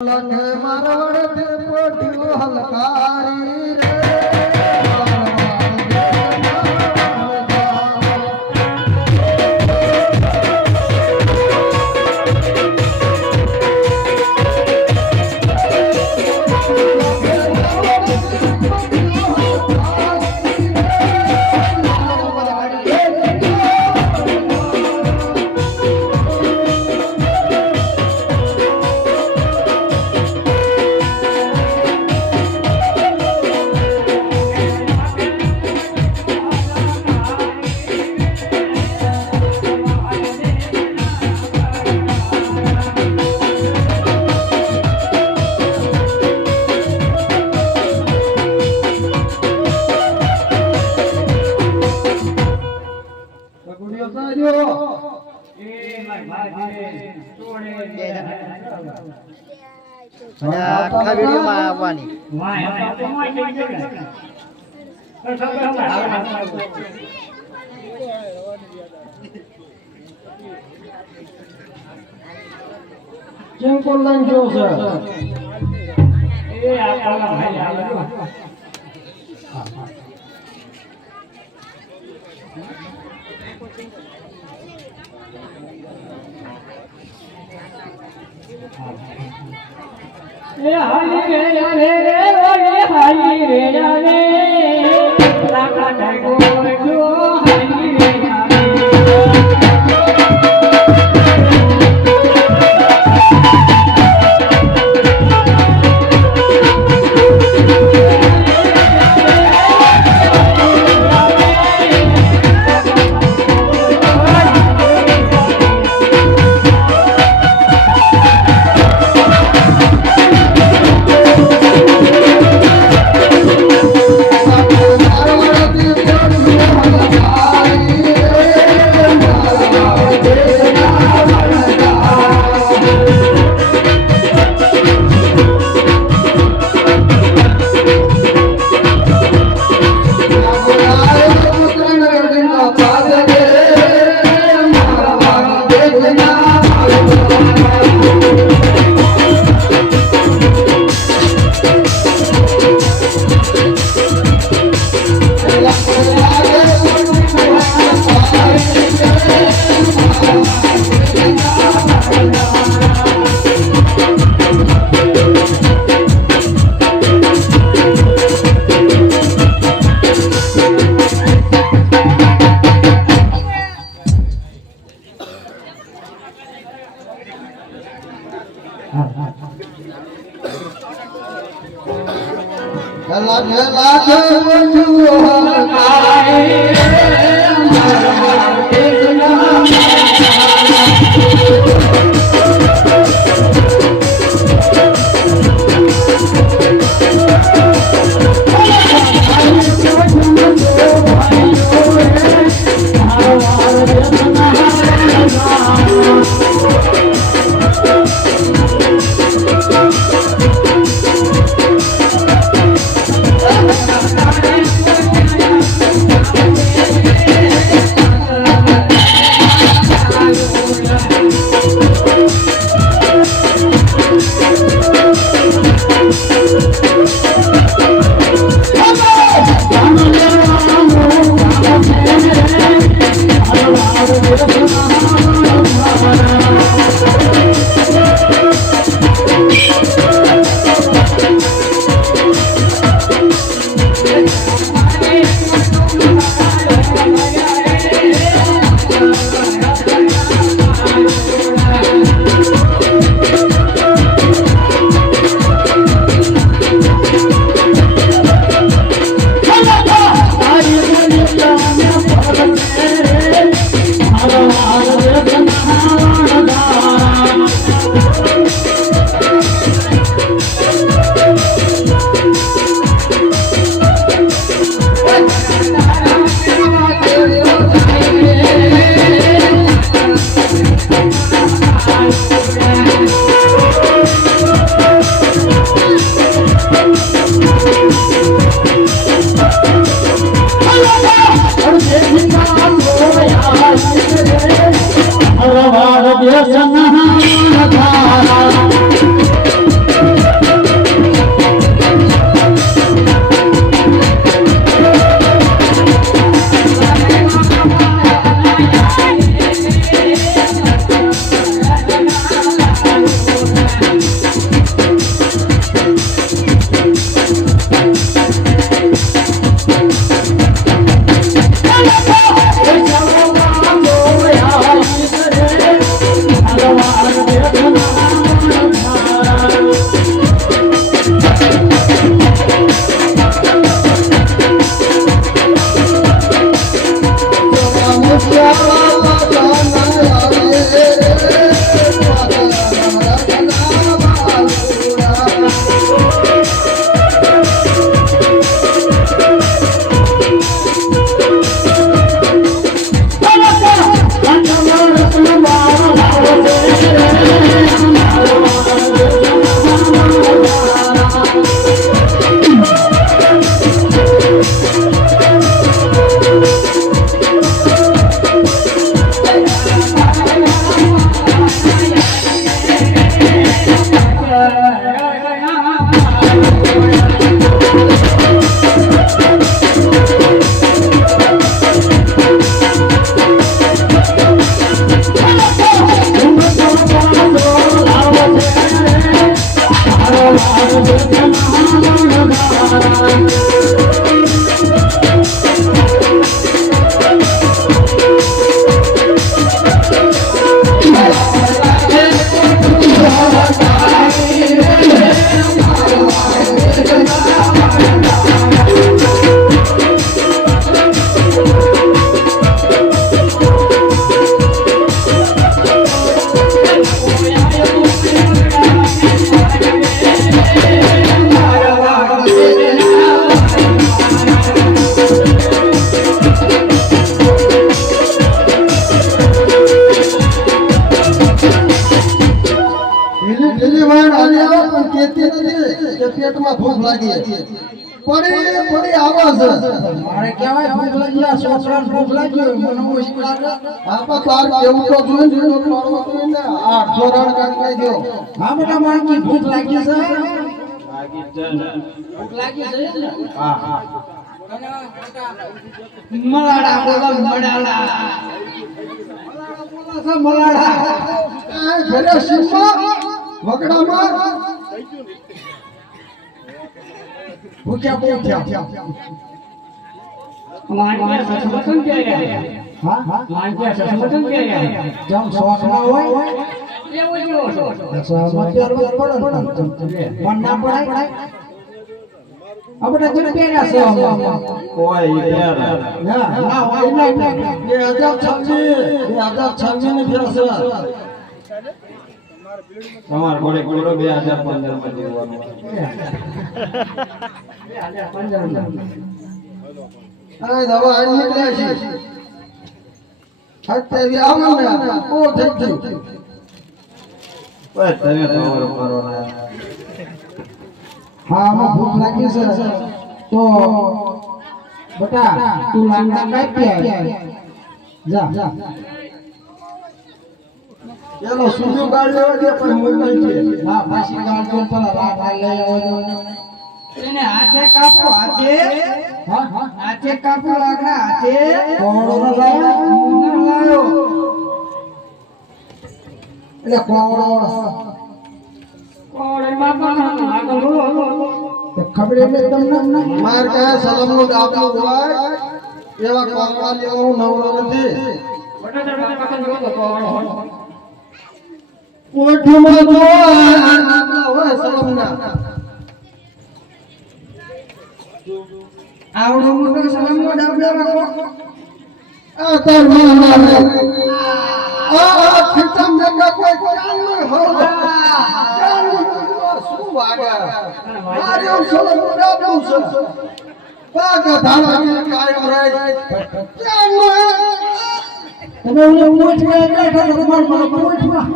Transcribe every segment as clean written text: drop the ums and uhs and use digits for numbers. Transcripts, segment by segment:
લખે મારવડ તે પોઠ્યું હલકારી રે આખા વિડીયોમાં આવવાની કેમ કોલ્લાન જો છે એ આપણા ભાઈ આવે એ હાલી રે રે રે હાલી રે રે લાખા ટાકો જો હાલી રે પેટમાં ભૂખ લાગી પડી પડી આવાજ મારે કહેવાય ભૂખ લાગી આ છોકરાને ભૂખ લાગી મને મુશ્કેલ લાગે આપા તાર કેવું તો જોઈને મારવા તો ને આ છોરાણ કાઢી ગયો હા બેટા મારી ભૂખ લાગી છે ભૂખ લાગી છે ને હા હા મલાડા બોલો મલાડા મલાડા આ ઘરે શિવમાં વગડામાં ભૂખ્યા ભૂખ્યા માનક્યા સસમતન કે રહ્યા હા હા માનક્યા સસમતન કે રહ્યા જમ સોસના હોય એવો જેવો છો સમજ્યાર પડે મન ના પડાય આપણે જેને પેરા છે કોઈ પેરા ના હોય નહીં 2026 ને ફેર છે તમાર ઘોડે ઘોડો 2015 માં દેવાનું આ દવા આની નીકળ્યા છે અત્યારે આવો ને ઓ થઈ ગયું બસ તમે તો કરો ને હા આમાં ભૂખ લાગી છે તો બેટા તું લાંગડા કાપી આય જા ચલો સુજો ગાળ લેવા દે પણ મોકલ છે હા ફાસી ગાળ જો પેલા રાત લઈ આવ્યો એને હાથે કાપો હાથે હા હાથે કાપો લાકડા હાથે કોણો ન લાયો એટલે કોણો કોડે બાપા આગળ તો ખબર એટલે તમને માર કહે સલામ નો આપનો હોય એવા કોંગળા લેવાનું નવરો નથી બટા પાછળ જો તો કોડો કોઠીમાં જો આપના હોય સલામ ના આવડો મોટો સલામ નો ડાબલા રાખો આ તાર માં આ ખિચમ જગા કોઈ કાન ન હો કાન શું વાગા માર્યો સલામ નો ડાબલો છે પાગા ધાડા કે કાયમ રહે કાન નો તમે ઉઠ બેઠા તો માર માર ઉઠમાં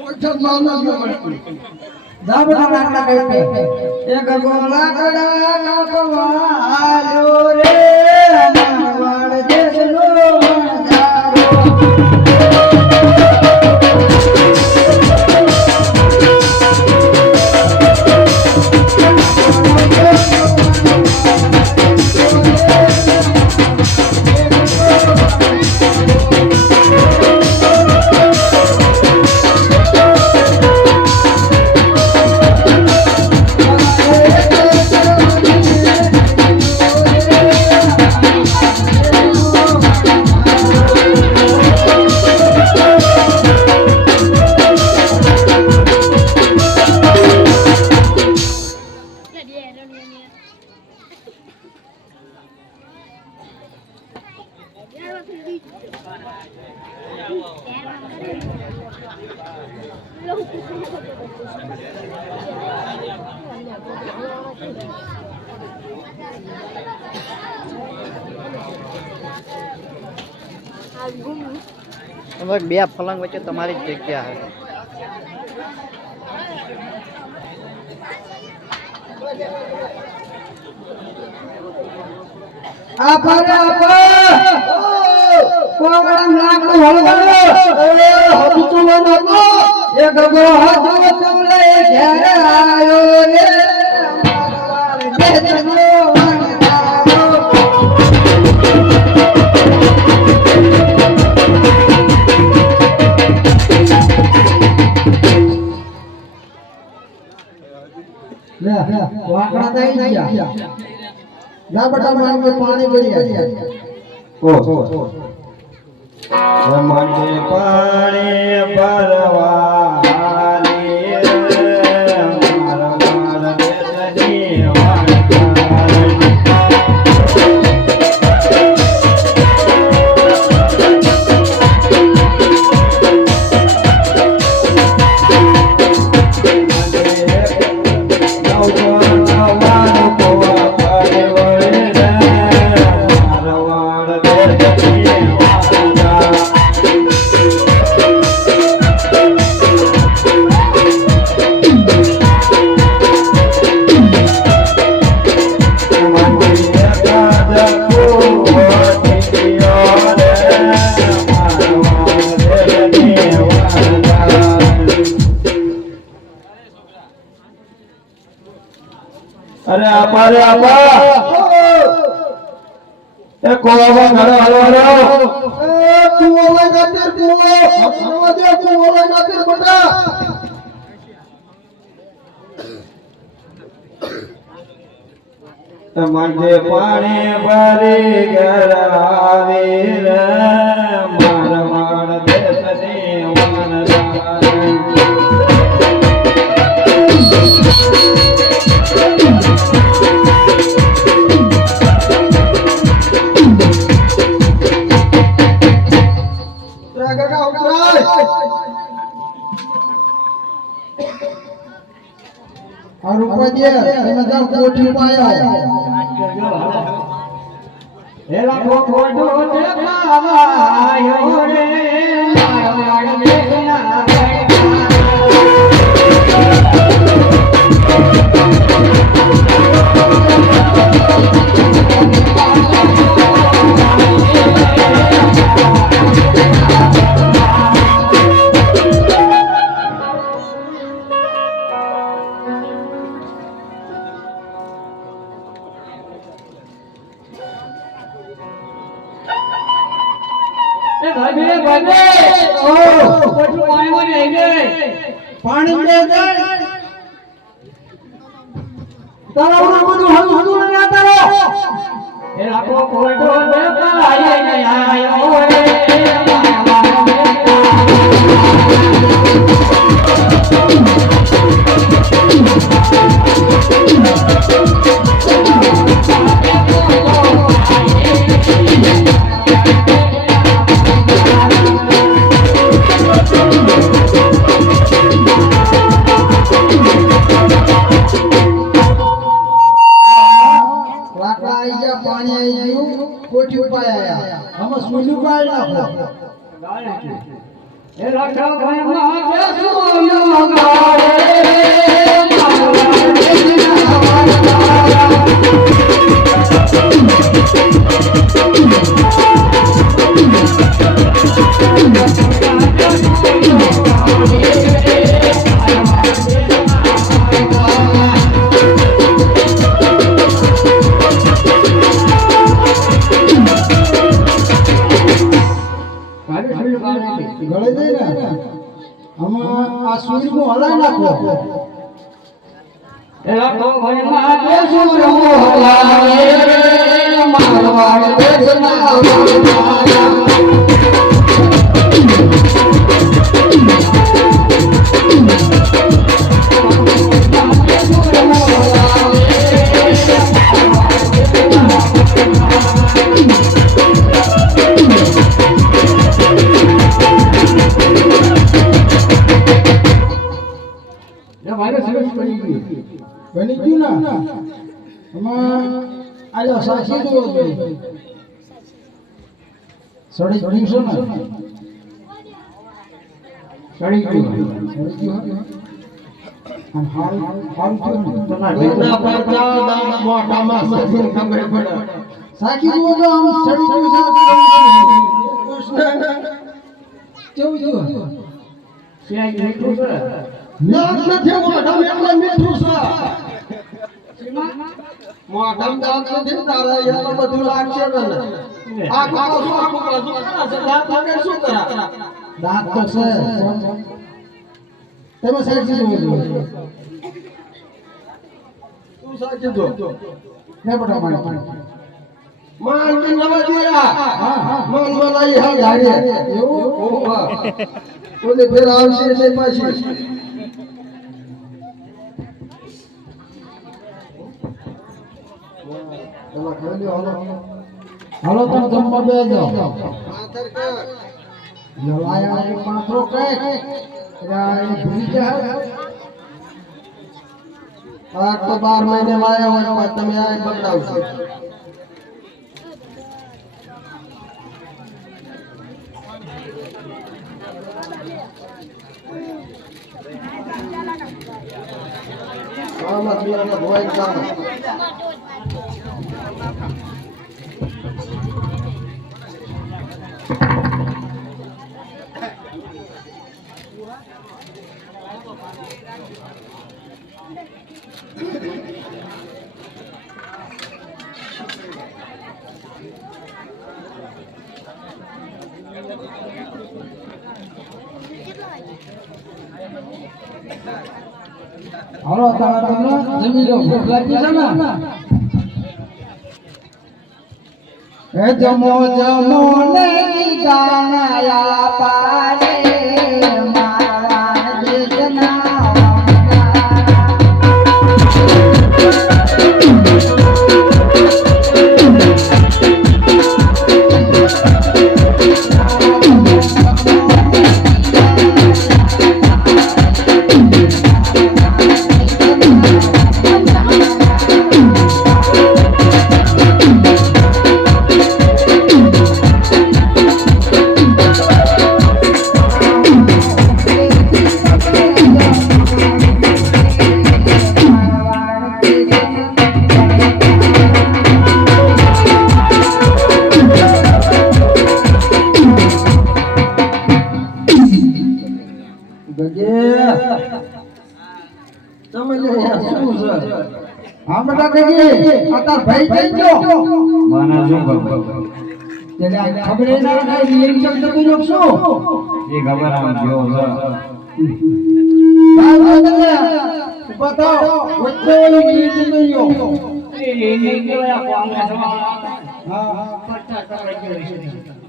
ઓછો માનો મળતું દાબડા નાખના કહે એક ગોલા કડા કાપવા આલ્યો રે અમારવાડ દેશનો વણજારો બે ફલંગ વચ્ચે તમારી જ જગ્યા છે આ પારે કોગળમ લાકડું હળગાડો હબુ તો નતો એ ગગો હાથો ચમલે ઘેર આયો રે અમારવાળ બેચનો વાકડા થઈ ગયા ના બટા માંગે પાણી ભરી ઓ મને પાણી ભરવાની મારા મારા દેશની વાણકારી. અરે આપા એ કોવા ઘરો હલો હલો તું ઓલે ગાતર તું સમવા દે તું ઓલે ગાતર બટા મને પાણી ભરી ઘર આવી રે મારા મારા દેશની વાણકારી. ગગા ઉતરાય આ રૂપા દે તમે જાવ કોઠી પાયો એલા કોઠો દેખાવાયો રે મારવાડ દેશના પાણી દે દે તારા ઉના બધું હળું ના તારો એલા કોઠો દેખાવાયો રે મારવાડ લાકડા આઈ ગયા પાણી આઈ ગયું કોઠી પાયા આમાં સુલું પાડ નાખો એલા કોઠોમાં બેસુયો ગારે મારવાડ દેશના ગળે દે ને આમાં આ સુરનું હલાઈ નાખો એલા કોઠોમાં બેસુયો ગારે મારવાડ દેશના બની ગયું ને આમાં આલો સાચી દો સડી ગયું છે ને સડી ગયું એના પર જાઓ દામ મોઢામાં સજીને ખબર પડે સાચી જુઓ તો આમ સડી ગયું છે કૃષ્ણ કેવું છે શ્યામ મીઠું છે ના નથી મોઢામાં એટલું મીઠું છે મોઢામાં દાંત નથી તારા યાર બધું લાગશે ને આ ખાવા શું આખું બાજુ કરા છે દાંત વગર શું કરા દાંત તો છે તમે સાચી જુઓ તું સાચી જો ને બટા માન કે નવા દિયા માન મલાઈ હા ગાડી એવું ઓહો ઓલે ફેર આવશે એટલે પાછી ચલો ખાલી હાલો તમે જમવા બેસો પાથર કે લવાયા કે પાથરો કે એ ભૂલી જાય આ તો 12 મહિને લાયા હોય પણ તમે આ બગડાવશો આમાં જીવાને ભોય કામ હાલો તમે જમી લો ભૂખ લાગી છે ને હે જમો જમો ને ગાનાયા પારે મારા દેશના ભાઈ જઈજો માના શું ખબર એટલે ખબર ના થાય રિએક્શન તો કર્યો શું એ ખબર આમ જો બતાવો વચ્ચે ઓલી ગીત નહીયો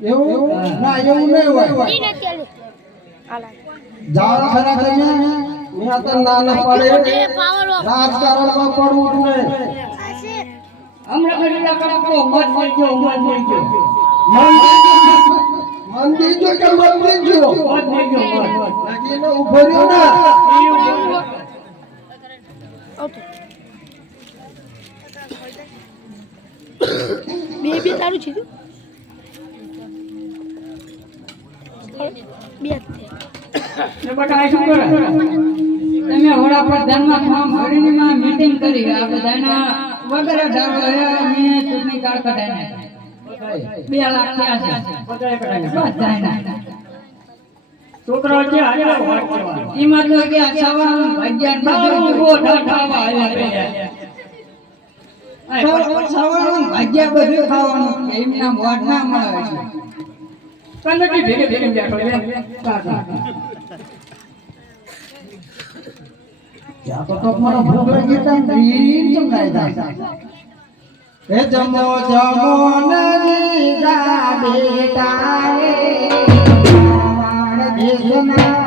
એવું ના એવું નહીં હોય જાઓ ખરા તમે મેં તો નાના પડે રાજકારણમાં પડવું નહીં હમણાં ઘડીલા કરકો મત મળજો મન દીજો કે મન દીજો લાગીને ઉભો રહ્યો ના બેબી તારું છે બે ને બટા શું કરે તમે હોડા પર ધનમાં ફોર્મ ભરીને માં મીટિંગ કરી આ બધાના વગર ઢાળો હે મે ચૂંટણી કાર્ડ કઢાઈને 2 લાખ થયા છે બધાના છોકરો છે આયા વાત કેવા ઈમાં તો કે સવા ભજ્યા તારું ઉભો ઠાઠાવા આયા સવા ભજ્યા બધું ખાવાનું એમના મોઢ ના મળે છે કનકી ભેગે ભેગે બેઠો લે ત્યાં તો મારો ભૂખ લાગી તા રીર ચમડાઈ જાય હે જમો જમો નરી ગા બેટા રે માણ દેશના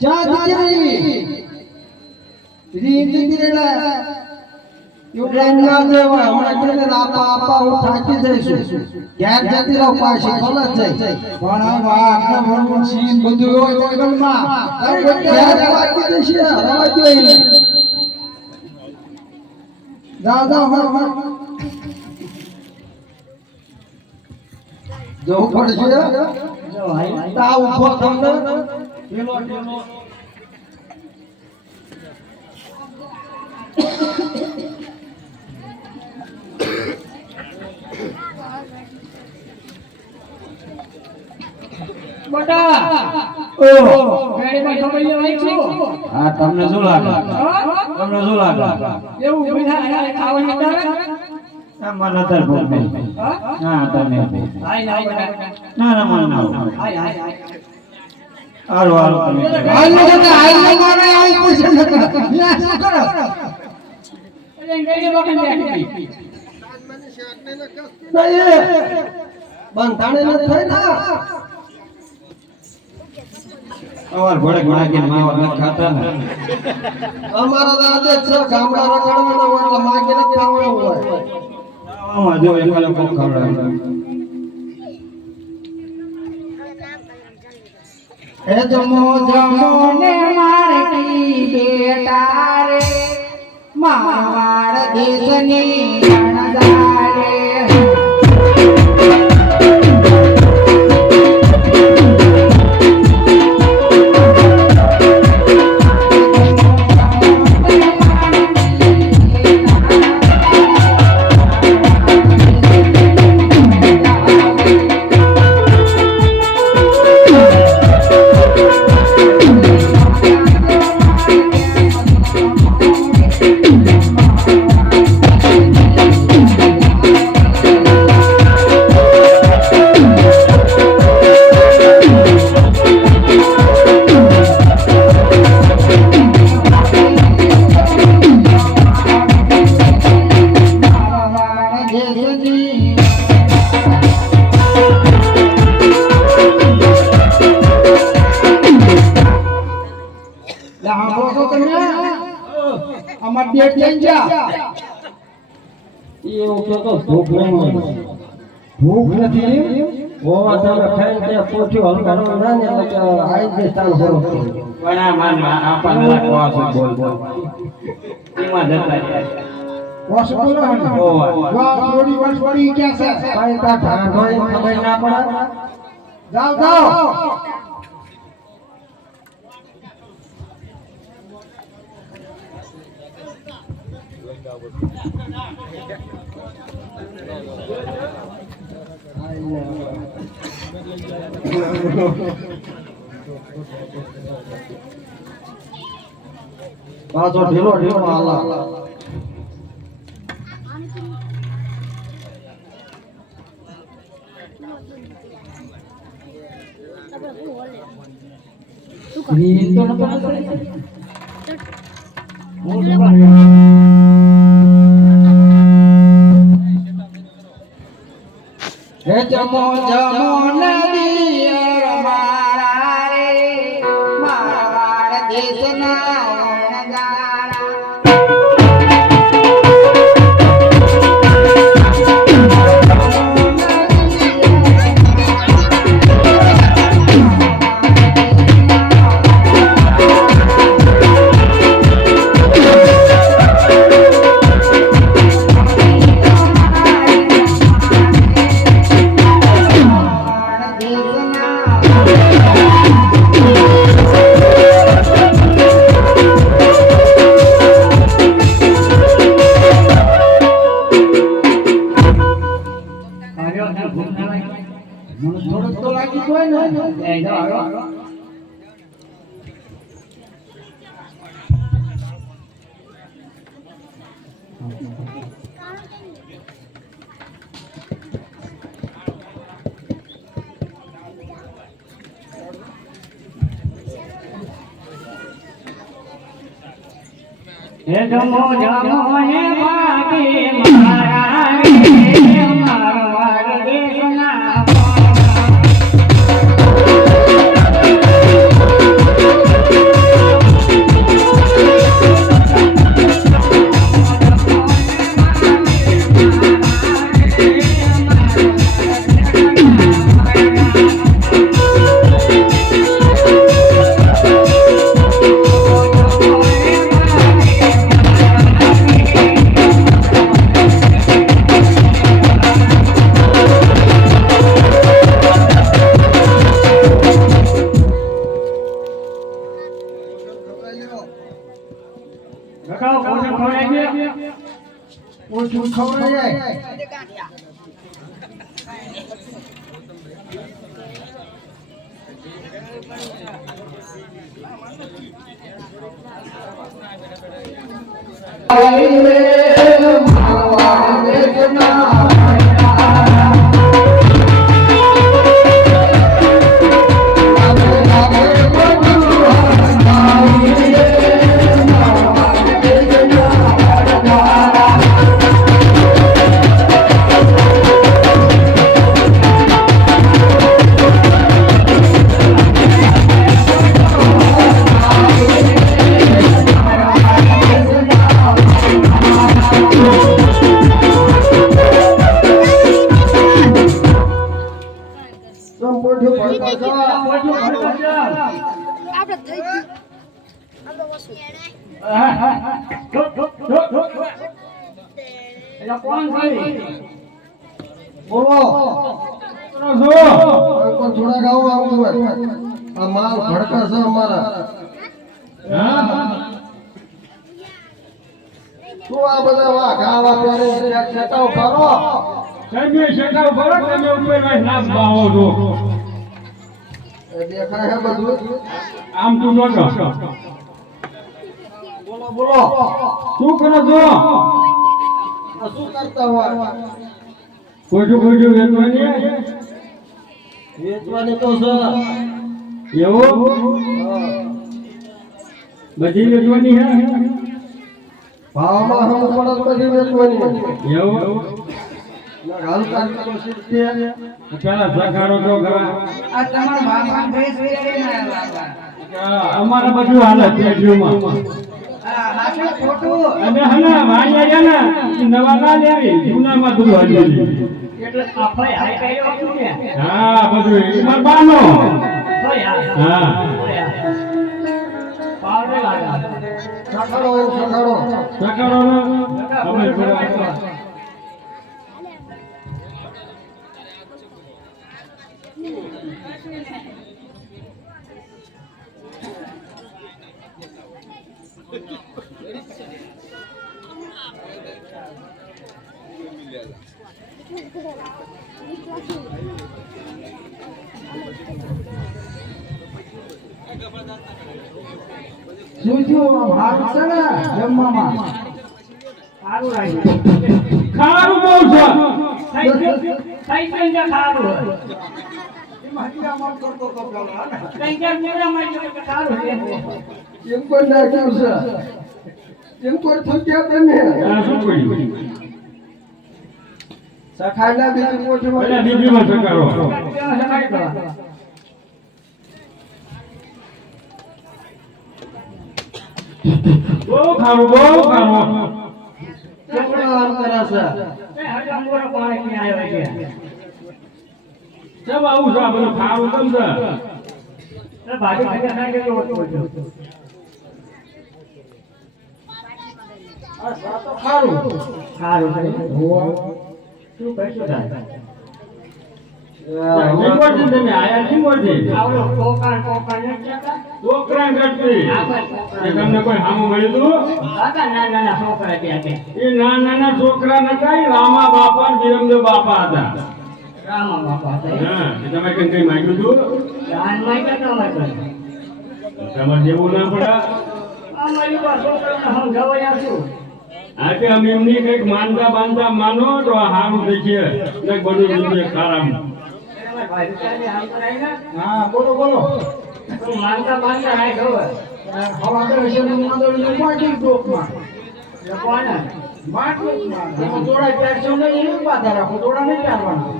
ચા દીકરી રીત દીકરીડા યુટ્રેન ના દેવા હમણાં તેને આપા આપા હું થાકી જઈશું ઘેર જતી રહો પાછી ભલે જાય પણ આ વાઘના વળવું સીન બધું હોય જંગલમાં ઘેર થાકી જશે રવા દો એને જાઓ જવું પડશે તા ઉભો તમને ઢીલો બટા ગાડીમાં ખબર લેવાય છું હા તમને શું લાગે તમને શું લાગે એવું મીઠા ખાવાની આવે મને અત્યારે ભૂખ નહીં ના તમે હાય ના બટા ના ના મને ના હાય હાલો હાલો તમે હાલ નો તો હાલ નો મારે આવું પડશે શું કરો એટલે ગઈ વખત બેઠી નહીં બંધાણે ન થાય ના અવાર ઘોડે ઘોડા કે માવા ન ખાતા ને અમારા દાદા છે ગામડા રખડવાના હોય એટલે માગે ને ખાવાનું હોય આમાં જો એક લોકો ખવડાવે એ જમો ને મારતી બેટા રે મારવાડ દેશની રણદારે અમાર ડેટ લઈ જા એવું કે તો ભૂખ નહીં ભૂખ નથી હોવા તમે ખાઈને ત્યાં પોઠ્યો હલકારો ના ને એટલે કે આઈ દે તાણ ભરો પણ આ માન આપણને રાખવા છે બોલ બોલ એમાં જતા રહ્યા વોશ બોલો હે ઓવા વાહ થોડી વર્ષ પડી કે છે કાઈ તા ઢાંઢો એ ખબર ના પડે જાઓ જાઓ પાછો ઢીલો ઢીલો હાલા નીંદ તો નતો હે જમો નદી મારા રે મારવાડ દેશના રણદારા થોડુંક તો લાગી હોય ને એ જાઓ હે જમો જમો ને ભાગે મારા રે મારવાડ દેશના કાકા કોને ખવડાય છે ઓછું ખવડાય જાય. સંપૂર્ણ પડતા છો. આપણે થઈ ગયું આપણે વસ્તુ એટલે કોણ કરી બોલો. કરો છો કોઈ પણ થોડા ગાવ આવતું હોય. આ માલ ભડકા છે અમારા. હા શું આ બધા વાહ ગાવા ત્યારે ચટાવ કરો. તમે શેકાવ કરો તમે ઉપર નામ બાવો છો એ દેખાય છે બધું. આમ તું નોટો બોલો બોલો. શું કરો છો આ શું કરતા હોય? કોઠું વેચવાની વેચવાની તો છે. એવું હા. બધી વેચવાની હે ભાવમાં હમ પડત બધી વેચવાની. એવું હાલ કાઢી તો શીખીએ. પેલા સખાડો તો ખરા આ તમારા બાપા ડ્રેસ પહેરીને આવ્યા. અમારે બધું હાલે પેઢીઓમાં આ હાથે ખોટું અને હના વાણિયા ને નવા ના લેવી જૂનામાં બધું હજી એટલે આપણે હાઈ કર્યો હતું ને હા બધું માર બાનો હા પાવડર લાગા સખાડો એમ સખાડો. સખાડો ને અમે થોડા શું શું ભાગ છે ને જમવામાં? સારું રાખ્યું ખાવાનું બહુ છે કઈ કઈ જા ખારું માટી અમલ કરતો તો પેલા ને. કઈ જા મેરા માં જો ખારું છે એમ કોઈ નાખ્યું છે. એમ કોઈ થૂક્યા તમે. આ શું કર્યું સખાડના બીજી કોઠીમાં. પેલા બીજીમાં સખાડો બહુ ખારું બહુ ખારું કેટલા આમ કરે છે? હજુ અંગોરો પાણી પી આવ્યો છે સબ આવું છે આ બધું ખારું કેમ છે તો ભાજી ભાજી નાખી તો ઓછો આ સા તો ખારું. સારું છે હોવા. શું કરશું તારે નિકોટી તમે આયા નિકોટી આવડો ટોકણ ને કેતા છોકરા કરતી એ તમને કોઈ હામું મળ્યું તું કાકા નાના છોકરા ત્યાં છે એ નાના છોકરા નતા એ રામા બાપા ને વિરમદેવ બાપા હતા રામા બાપા હતા હા એ તમે કઈ માંગ્યું તું દાન માં કેતો મારે તમારે જેવું ના પડે અમારી પાસે છોકરાને સમજાવયા છું આ કે અમે એમની કઈક માનતા બાંધતા માનો તો આ સારું થઈ છે ને બધું રીતે ખારામ હા બોલો બોલો. માનતા બાંધતા રાય ખબર હવા કરે છે ને માદળીઓ માટી ટોપમાં. કોને માટલું એમાં દોડા પહેરશો નહીં એવી બાધા રાખો. દોડા નહીં પહેરવાના.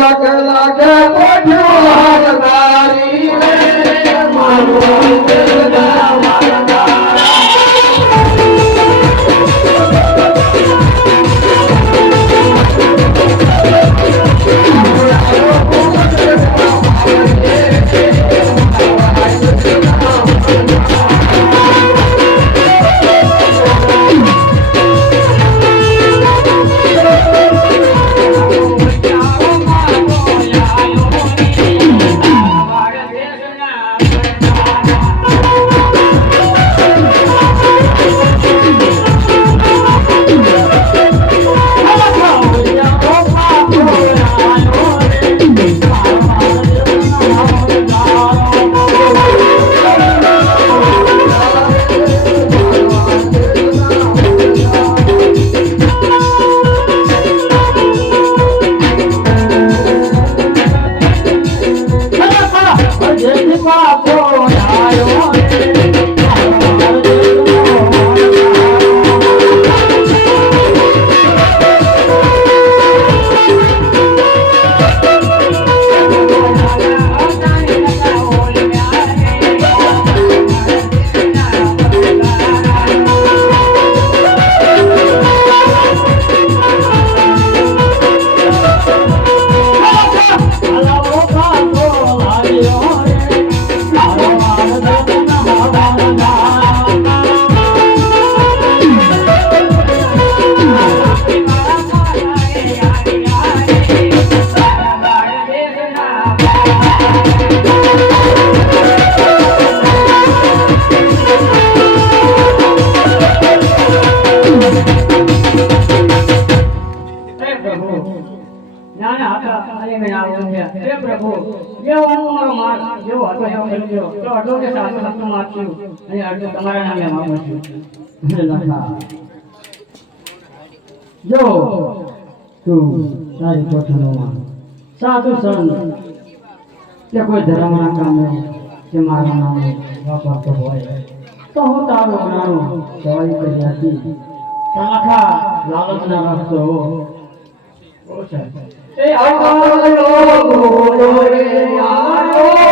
લાગે લાગે કોઠ્યો હારદારી રે મારું દિલના વારદારી. આયો હે પ્રભુ જેવો મારો માર્ગ જેવો હતો એવો કરજો તો અડધો કે સાચો સાચું માગશું અને અડધો તમારા નામે માગું છું હે લખા જો તું તારી કોઠારોમાં સાધુ સંત કે કોઈ ધર્મના કામે કે મારા નામે વાપરતો હોય તો હું તારો નાનો સવાઈ કરી હતી લખા લાલચ ના રાખતો એ આવો રે મારો